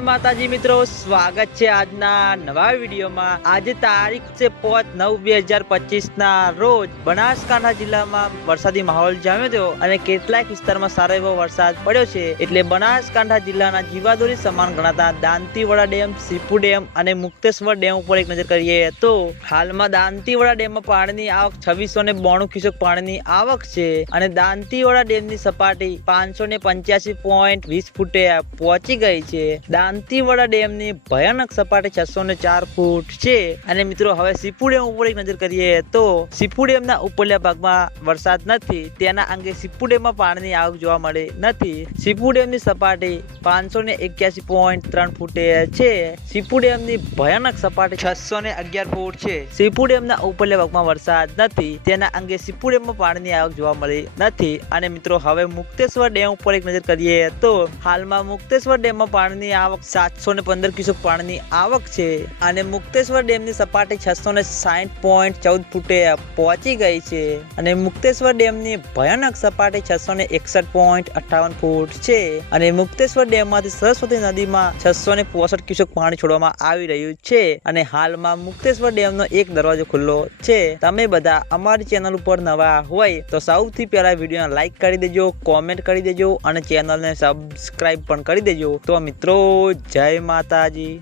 માતાજી મિત્રો, સ્વાગત છે આજના નવા વિડીયોમાં. આજે તારીખ છે પાંચ નવ બે હજાર પચીસ ના રોજ બનાસકાંઠા જિલ્લામાં વરસાદી માહોલ જામ્યો હતો અને કેટલાક વિસ્તારમાં સારો એવો વરસાદ પડ્યો છે. એટલે બનાસકાંઠા જિલ્લાના જીવાદોરી સમાન ગણાતા દાંતીવાડા ડેમ, સીપુ ડેમ અને મુક્તેશ્વર ડેમ ઉપર એક નજર કરીએ તો હાલમાં દાંતીવાડા ડેમમાં પાણીની આવક છવ્વીસો ને બોણું ક્યુસેક પાણીની આવક છે અને દાંતીવાડા ડેમની સપાટી પાંચસો ને પંચ્યાસી પોઈન્ટ વીસ ફૂટે પહોંચી ગઈ છે. દાંતીવાડા ડેમની ભયાનક સપાટી છસો ને ચાર ફૂટ છે. અને મિત્રો, હવે સીપુ ડેમ ઉપર એક નજર કરીએ તો સીપુ ડેમના ઉપરલા ભાગમાં વરસાદ નથી. તેના અંગે સીપુ ડેમમાં પાણીની આવક જોવા મળી નથી. સીપુ ડેમની સપાટી પાંચસો ને એક્યાસી પોઈન્ટ ત્રણ ફૂટે છે. સીપુ ડેમની ભયાનક સપાટી છસો ને અગિયાર ફૂટ છે. સીપુ ડેમના ઉપરલા ભાગમાં વરસાદ નથી. તેના અંગે સીપુ ડેમમાં પાણીની આવક જોવા મળી નથી. અને મિત્રો, હવે મુક્તેશ્વર ડેમ ઉપર એક નજર કરીએ તો હાલમાં મુક્તેશ્વર ડેમમાં પાણીની આવક સાતસો ને પંદર ક્યુસેક પાણીની આવક છે અને મુક્તેશ્વર ડેમની સપાટી છસો ને સાઠ પોઈન્ટ ચૌદ ફૂટે પહોંચી ગઈ છે. અને મુક્તેશ્વર ડેમની ભયાનક સપાટી છસો ને એકસઠ પોઈન્ટ અઠ્ઠાવન ફૂટ છે. અને મુક્તેશ્વર ડેમમાંથી સરસ્વતી નદીમાં છસો ને પોસઠ ક્યુસેક પાણી છોડવામાં આવી રહ્યું છે. અને હાલમાં મુક્તેશ્વર ડેમનો એક દરવાજો ખુલ્લો છે. તમે બધા અમારી ચેનલ ઉપર નવા હોય તો સૌથી પહેલા વિડીયોને લાઇક કરી દેજો, કોમેન્ટ કરી દેજો અને ચેનલને સબસ્ક્રાઇબ પણ કરી દેજો. તો મિત્રો જય માતાજી.